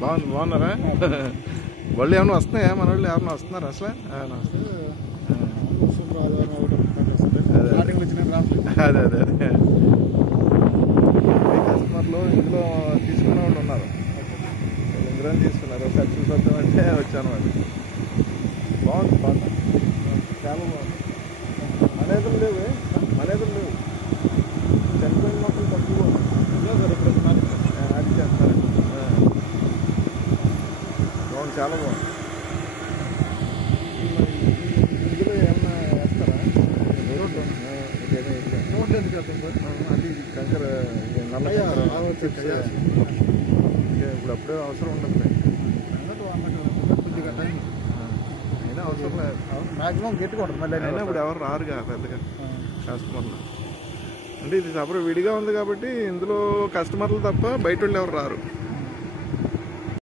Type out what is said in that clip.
బాగున్నారా? వాళ్ళు ఏమన్నా వస్తున్నాయా? మన వాళ్ళు ఏమన్నా వస్తున్నారా అసలు? అదే అదే అదే కస్టమర్లు ఇందులో తీసుకునే వాళ్ళు ఉన్నారు. ఇందులో తీసుకున్నారు. ఒకసారి చూసొద్దామంటే వచ్చాను. వాళ్ళు బాగుంది పాట, చాలా బాగుంది. మనేదులు లేవు, మనేదులు లేవు. చనిపోయిన మొక్కలు తక్కువ అది చేస్తారు. బాగుంది, చాలా బాగుంది. ఇందులో ఏమన్నా వేస్తారా? రోడ్లు ఎందుకు వెళ్తాం సార్? అది కంకర నల్ల ఇప్పుడు అప్పుడే అవసరం ఉండదు. కొద్దిగా టైం అయినా అవసరం లేదు. మ్యాక్సిమం గట్టిగా ఉంటుంది. మళ్ళీ అయినా ఇప్పుడు ఎవరు రారుగా పెద్దగా కస్టమర్లు. అంటే ఇది సపరేట్ విడిగా ఉంది కాబట్టి ఇందులో కస్టమర్లు తప్ప బయట వాళ్ళు ఎవరు రారు.